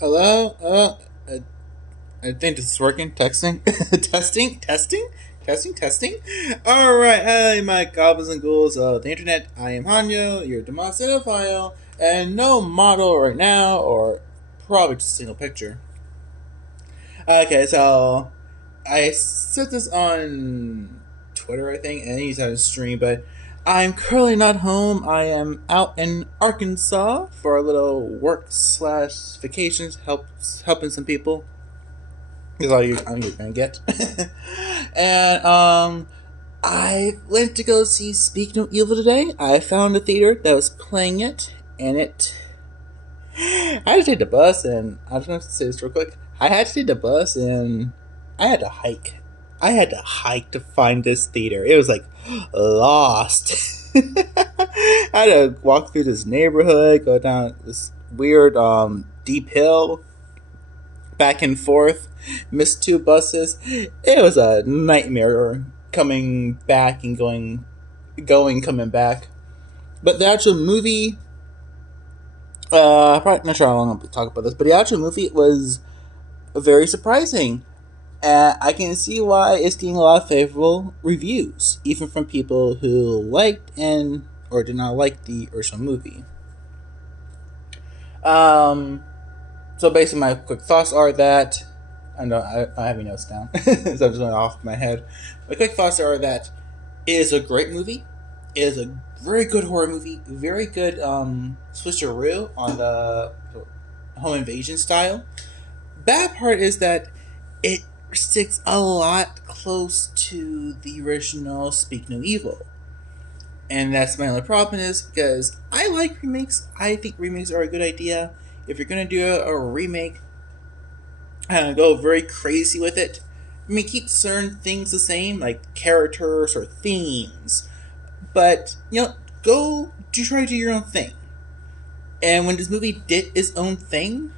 Hello? I think this is working. Texting? Testing? Alright, hey, my goblins and ghouls of the internet. I am Hanyo, your Damas Cinephile, and no model right now, or probably just a single picture. Okay, so I said this on Twitter, I think, and I used that on stream, but I'm currently not home. I am out in Arkansas for a little work slash vacations, helping some people. Is all you're gonna get. And I went to go see Speak No Evil today. I found a theater that was playing it, and I had to take the bus, and I just want to say this real quick. I had to take the bus, and I had to hike. I had to hike to find this theater. It was like lost. I had to walk through this neighborhood, go down this weird deep hill, back and forth, missed two buses. It was a nightmare coming back and coming back. But the actual movie, probably not sure how long I'll talk about this, but the actual movie was very surprising. I can see why it's getting a lot of favorable reviews, even from people who liked and or did not like the original movie. Um, so basically, my quick thoughts are that I know I have your notes down, so I'm just going off my head. My quick thoughts are that it is a great movie. It is a very good horror movie. Very good switcheroo on the home invasion style. Bad part is that it sticks a lot close to the original Speak No Evil. And that's my only problem is because I like remakes. I think remakes are a good idea. If you're gonna do a remake, go very crazy with it. I mean, keep certain things the same, like characters or themes, but go try to do your own thing. And when this movie did its own thing,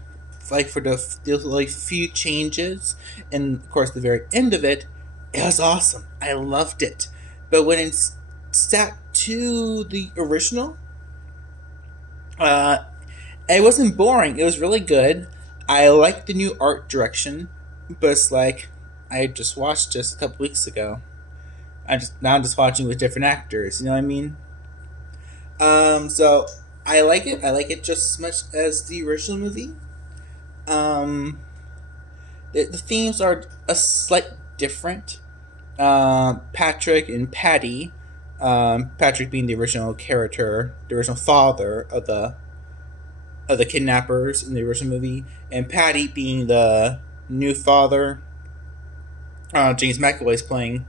like for the like few changes, and of course the very end of it, it was awesome. I loved it. But when it's stuck to the original, uh, it wasn't boring. It was really good. I liked the new art direction, but it's like I just watched just a couple weeks ago. I'm just watching with different actors. You know what I mean? So I like it. I like it just as much as the original movie. Um, the themes are a slight different. Patrick and Patty. Patrick being the original character, the original father of the kidnappers in the original movie, and Patty being the new father. James McAvoy's playing.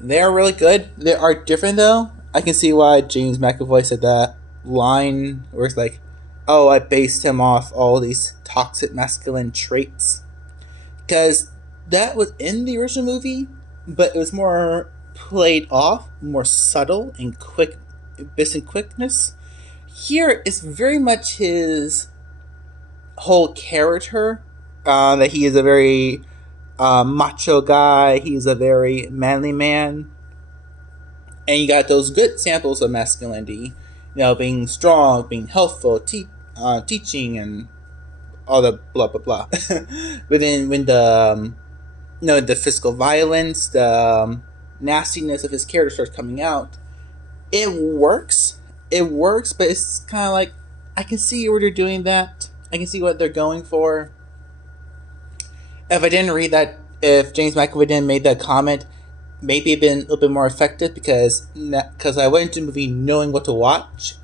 They're really good. They are different though. I can see why James McAvoy said that line where it's like, "Oh, I based him off all these toxic masculine traits," because that was in the original movie, but it was more played off, more subtle and quick, bits and quickness. Here, it's very much his whole character. That he is a very macho guy. He's a very manly man, and you got those good samples of masculinity. Being strong, being helpful, teaching, and all the blah blah blah. But then when the physical violence, the nastiness of his character starts coming out, it works. It works, but it's kind of like I can see where they're doing that. I can see what they're going for. If I didn't read that, if James McAvoy didn't make that comment, maybe it'd been a little bit more effective because I went into the movie knowing what to watch,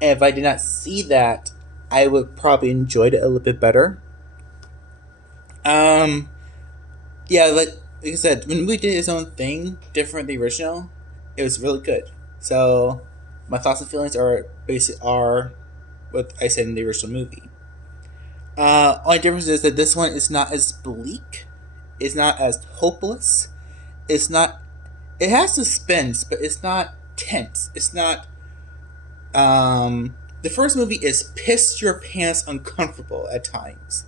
and if I did not see that, I would probably enjoyed it a little bit better. Um, yeah, like I said, when the movie did its own thing, different than the original, it was really good. So my thoughts and feelings are what I said in the original movie. Only difference is that this one is not as bleak. It's not as hopeless. It's not. It has suspense, but it's not tense. It's not. The first movie is piss your pants uncomfortable at times.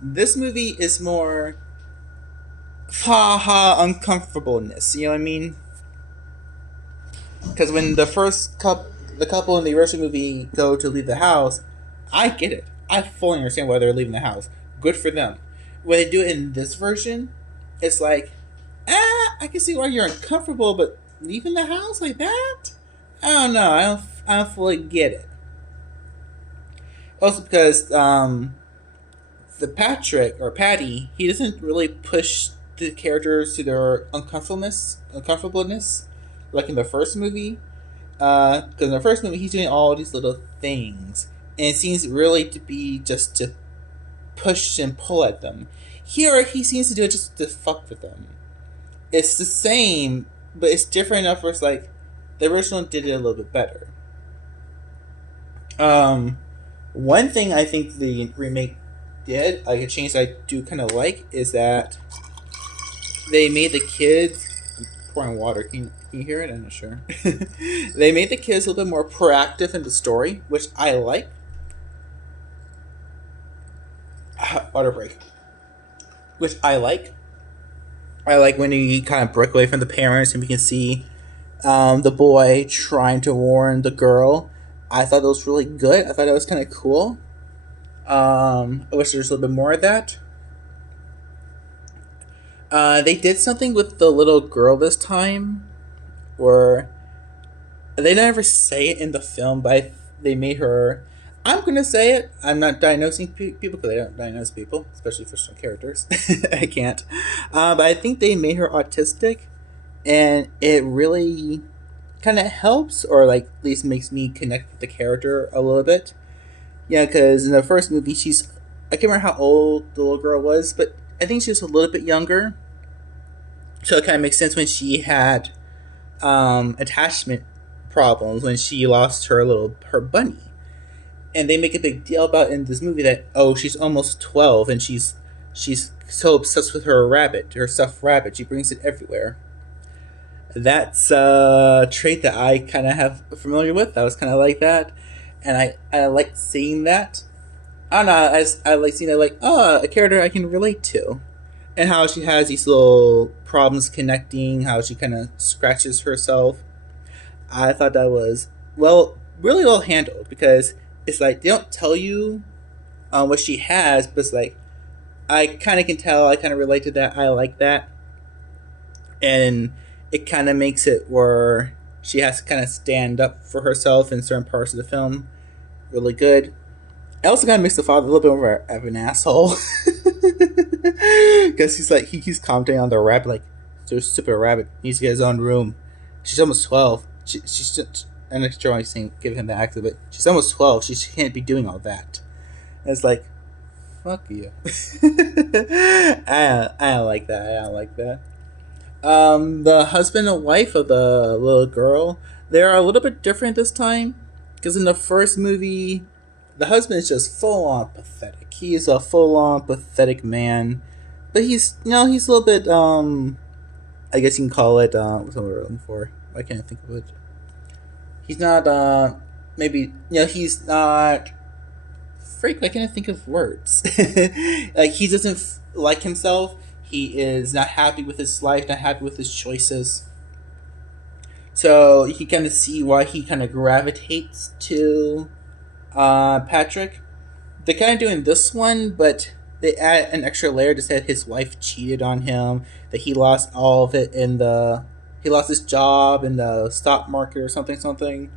This movie is more ha ha uncomfortableness. You know what I mean? Because when the couple in the original movie go to leave the house, I get it. I fully understand why they're leaving the house. Good for them. When they do it in this version, it's like, I can see why you're uncomfortable, but leaving the house like that? I don't know. I don't fully get it. Also because the Patrick or Patty, he doesn't really push the characters to their uncomfortableness, like in the first movie. Because in the first movie, he's doing all these little things, and it seems really to be just to push and pull at them. Here, he seems to do it just to fuck with them. It's the same, but it's different enough where it's like the original did it a little bit better. Um, One thing I think the remake did, like a change I do kind of like, is that they made the kids. I'm pouring water. Can you hear it? I'm not sure. They made the kids a little bit more proactive in the story, which I like. Water break. Which I like. I like when you kind of break away from the parents and we can see the boy trying to warn the girl. I thought that was really good. I thought that was kind of cool. I wish there was a little bit more of that. They did something with the little girl this time, where they never say it in the film, but they made her. I'm gonna say it. I'm not diagnosing people because I don't diagnose people, especially fictional characters. I can't. But I think they made her autistic, and it really kind of helps, or like at least makes me connect with the character a little bit. Yeah, because in the first movie, I can't remember how old the little girl was, but I think she was a little bit younger. So it kind of makes sense when she had attachment problems when she lost her bunny, and they make a big deal about in this movie that she's almost 12 and she's so obsessed with her stuffed rabbit, she brings it everywhere. That's a trait that I kind of have familiar with. I was kind of like that, and I like seeing that. I don't know. I like seeing that, like, a character I can relate to, and how she has these little problems connecting. How she kind of scratches herself. I thought that was really well handled, because it's like they don't tell you what she has, but it's like I kind of can tell. I kind of relate to that. I like that, and it kind of makes it where she has to kind of stand up for herself in certain parts of the film. Really good. I also kind of makes the father a little bit more of an asshole, because he keeps commenting on the rabbit, like, so stupid rabbit needs to get his own room. She's almost 12. She's just, I'm not sure why he's saying give him the accent, but she's almost 12. She can't be doing all that. And it's like, fuck you. I don't like that. I don't like that. The husband and wife of the little girl, they're a little bit different this time, because in the first movie, the husband is just full on pathetic. He's a full on pathetic man, but he's he's a little bit I guess you can call it what's the word I'm looking for? I can't think of it. He's not maybe he's not freak. I can't think of words. Like, he doesn't like himself. He is not happy with his life, not happy with his choices. So you can kind of see why he kind of gravitates to Patrick. They're kind of doing this one, but they add an extra layer to say that his wife cheated on him, that he lost all of it he lost his job in the stock market or something. And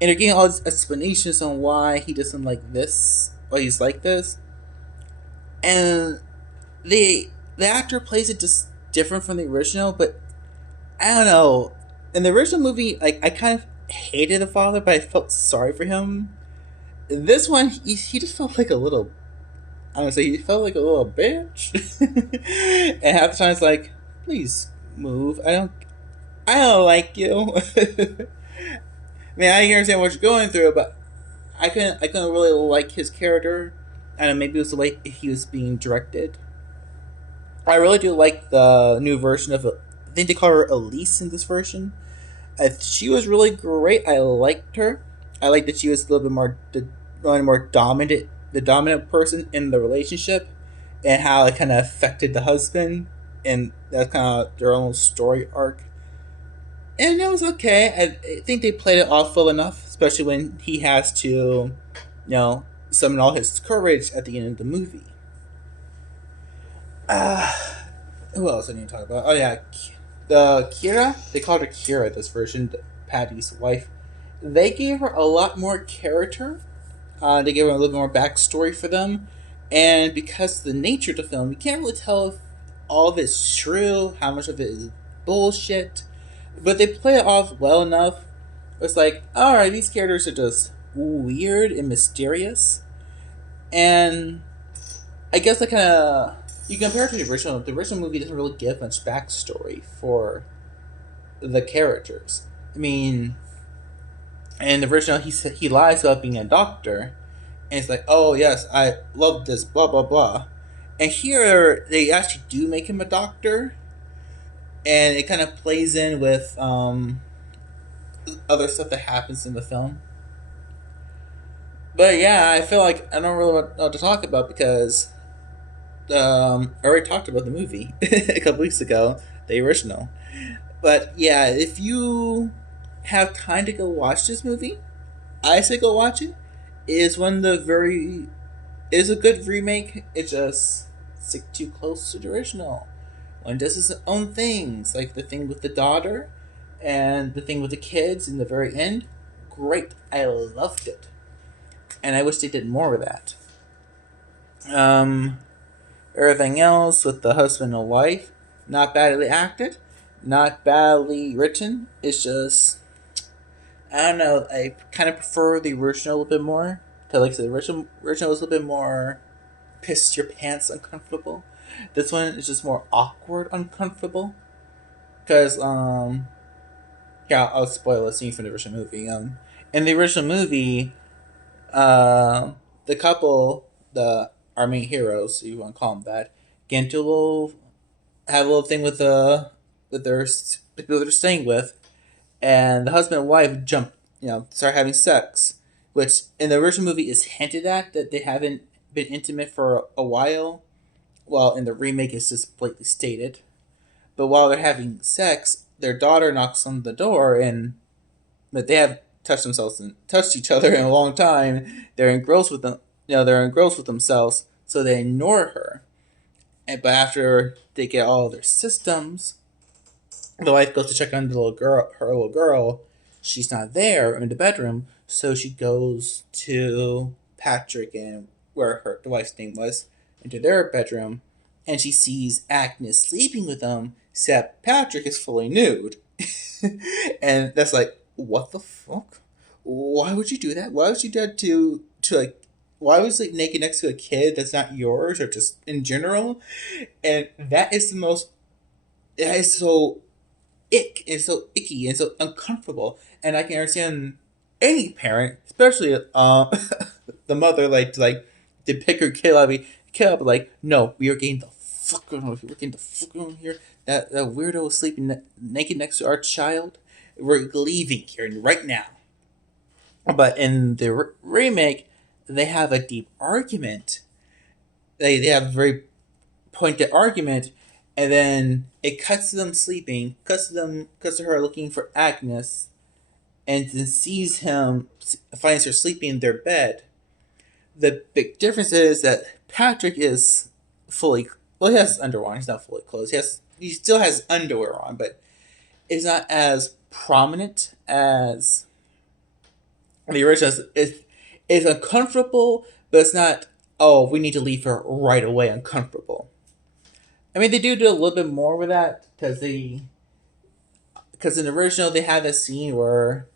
they're getting all these explanations on why he doesn't like this, why he's like this. And the actor plays it just different from the original, but I don't know. In the original movie, like, I kind of hated the father, but I felt sorry for him. This one, he just felt like a little, I don't say, he felt like a little bitch. And half the time it's like, please move. I don't like you. I mean, I understand what you're going through, but I couldn't really like his character. I don't know, maybe it was the way he was being directed. I really do like the new version of, I think they call her Elise in this version. She was really great. I liked her. I liked that she was a little bit more dominant, the dominant person in the relationship, and how it kind of affected the husband, and that's kind of their own story arc. And it was okay. I think they played it off well enough, especially when he has to, summon all his courage at the end of the movie. Uh, who else I need to talk about? Oh yeah, the Kira. They called her Kira. This version, Patty's wife. They gave her a lot more character. They gave her a little more backstory for them, and because of the nature of the film, you can't really tell if all of it's true, how much of it is bullshit. But they play it off well enough. It's like, all right, these characters are just weird and mysterious, and I guess that kind of you compare it to the original. The original movie doesn't really give much backstory for the characters. I mean, in the original, he lies about being a doctor, and it's like, oh yes, I love this, blah blah blah. And here they actually do make him a doctor, and it kind of plays in with other stuff that happens in the film. But yeah, I feel like I don't really want to talk about because I already talked about the movie a couple weeks ago, the original. But yeah, if you have time to go watch this movie, I say go watch it. It is one of the very it is a good remake. It just stick too close to the original. One does its own things, like the thing with the daughter and the thing with the kids in the very end. Great, I loved it, and I wish they did more of that. Um, Everything else with the husband and wife, not badly acted, not badly written. It's just I don't know. I kind of prefer the original a little bit more. Cause like I said, the original was a little bit more piss your pants uncomfortable. This one is just more awkward uncomfortable. Cause yeah, I'll spoil a scene from the original movie. In the original movie, the couple, the our main heroes, you want to call them that, get into a little have a little thing with their the people they're staying with, and the husband and wife start having sex, which in the original movie is hinted at that they haven't been intimate for a while. Well, in the remake, it's just blatantly stated. But while they're having sex, their daughter knocks on the door, and but they have touched themselves and touched each other in a long time. They're engrossed with them. They're engrossed with themselves, so they ignore her. But after they get all of their systems, the wife goes to check on her little girl. She's not there in the bedroom, so she goes to Patrick and where the wife's name was, into their bedroom, and she sees Agnes sleeping with them, except Patrick is fully nude. And that's like, what the fuck? Why would you do that? Why would you do that to like? Why was like naked next to a kid that's not yours, or just in general? And that is the most. That is so it's so icky and so uncomfortable. And I can understand any parent, especially the mother, like to pick her kid up, like, no, we are getting the fuck out of here. We're getting the fuck out of here. That weirdo is sleeping naked next to our child. We're leaving here right now. But in the remake, they have a deep argument. They have a very pointed argument, and then it cuts to them sleeping, cuts to her looking for Agnes, and then finds her sleeping in their bed. The big difference is that Patrick is fully, well, he has his underwear on. He's not fully clothed. He still has underwear on, but it's not as prominent as the original. It's uncomfortable, but it's not. Oh, we need to leave her right away. Uncomfortable. I mean, they do a little bit more with that because in the original they have a scene where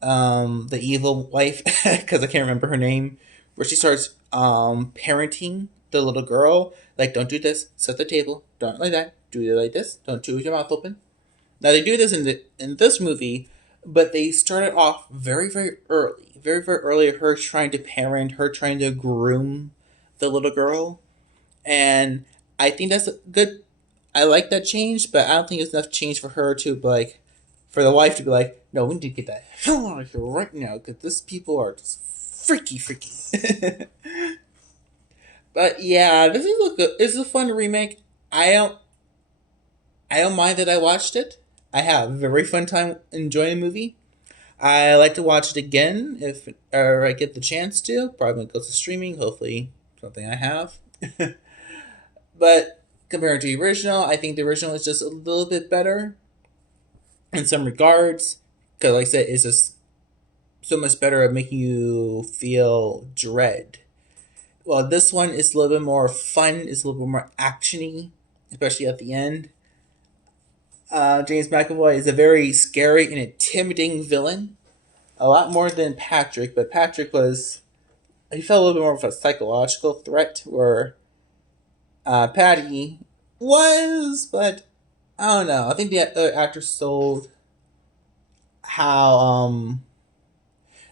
the evil wife, because I can't remember her name, where she starts parenting the little girl, like, don't do this, set the table, don't like that, do it like this, don't chew with your mouth open. Now they do this in this movie, but they started off very very early, very very early. Her trying to parent, her trying to groom the little girl, and I think that's a good. I like that change, but I don't think it's enough change for her to be like, for the wife to be like, no, we need to get that hell out of here right now because these people are just freaky, freaky. But yeah, this is a good. This is a fun remake. I don't. I don't mind that I watched it. I have a very fun time enjoying the movie. I like to watch it again if or I get the chance to. Probably when it goes to streaming. Hopefully, something I have. But compared to the original, I think the original is just a little bit better in some regards. Because, like I said, it's just so much better at making you feel dread. Well, this one is a little bit more fun. It's a little bit more actiony, especially at the end. James McAvoy is a very scary and intimidating villain, a lot more than Patrick. But Patrick was he felt a little bit more of a psychological threat, where Patty was, but I don't know. I think the other actor sold how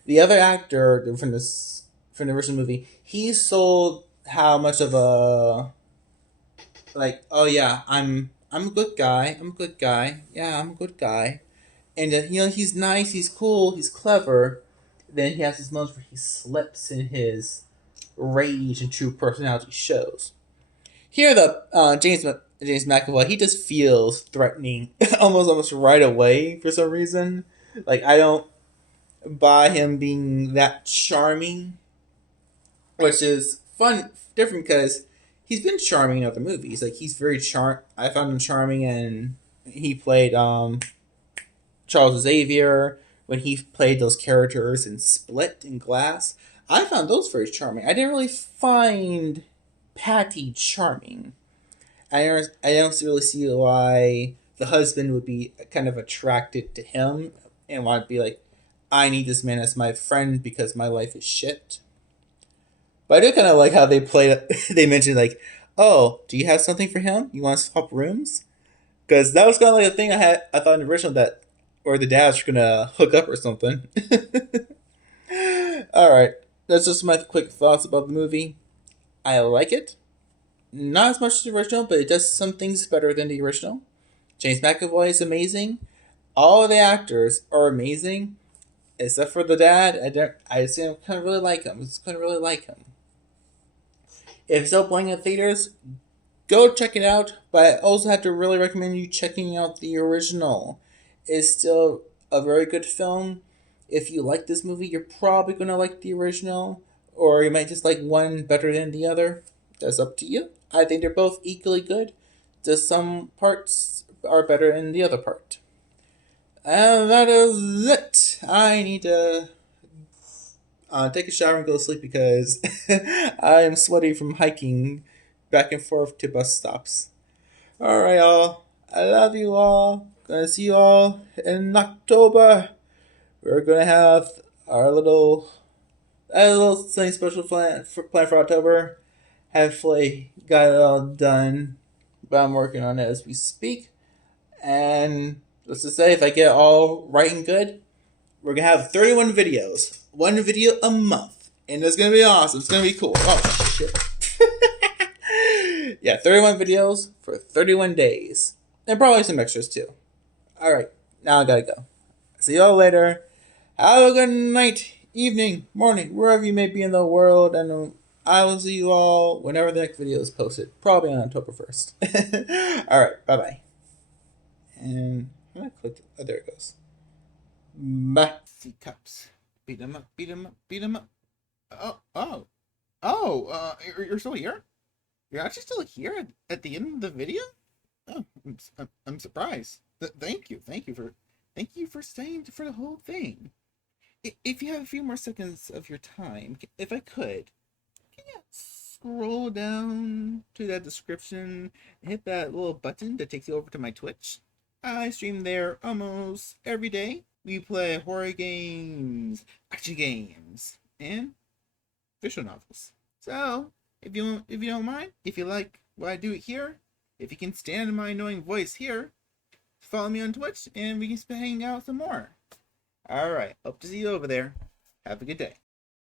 the other actor from the original movie, he sold how much of a like, oh yeah, I'm a good guy. I'm a good guy. Yeah, I'm a good guy. And he's nice. He's cool. He's clever. Then he has his moments where he slips in his rage and true personality shows. Here, the James McAvoy, he just feels threatening almost right away for some reason. Like, I don't buy him being that charming, which is different because he's been charming in other movies. Like, he's very I found him charming, and he played Charles Xavier when he played those characters in Split and Glass. I found those very charming. I didn't really find Patty charming. I don't really see why the husband would be kind of attracted to him and want to be like, I need this man as my friend because my life is shit. But I do kind of like how they played. They mentioned like, oh, do you have something for him? You want to swap rooms? Because that was kind of like a thing I thought in the original, that or the dads were gonna hook up or something. All right, that's just my quick thoughts about the movie. I like it. Not as much as the original, but it does some things better than the original. James McAvoy is amazing. All the actors are amazing, except for the dad. I just couldn't really like him. I just couldn't really like him. If it's still playing in theaters, go check it out. But I also have to really recommend you checking out the original. It's still a very good film. If you like this movie, you're probably gonna like the original, or you might just like one better than the other. That's up to you. I think they're both equally good. Just some parts are better than the other part. And that is it. I need to take a shower and go to sleep because I am sweaty from hiking back and forth to bus stops. Alright, y'all. I love you all. Gonna see you all in October. We're gonna have our little something special plan for October. Hopefully got it all done, but I'm working on it as we speak. And let's just say, if I get it all right and good, we're gonna have 31 videos, one video a month, and it's gonna be awesome. It's gonna be cool. Oh shit! Yeah, 31 videos for 31 days, and probably some extras too. All right, now I gotta go. See y'all later. Have a good night, evening, morning, wherever you may be in the world, and I will see you all whenever the next video is posted, probably on October 1st. All right, bye bye. And I'm gonna click. Oh, there it goes. Bye. See cups. Beat 'em up. Beat 'em up. Beat 'em up. You're still here? You're actually still here at the end of the video? Oh, I'm surprised. Thank you for staying for the whole thing. If you have a few more seconds of your time, if I could, can you scroll down to that description and hit that little button that takes you over to my Twitch? I stream there almost every day. We play horror games, action games, and visual novels. So, if you don't mind, if you like what I do here, if you can stand my annoying voice here, follow me on Twitch and we can hang out some more. Alright, hope to see you over there. Have a good day.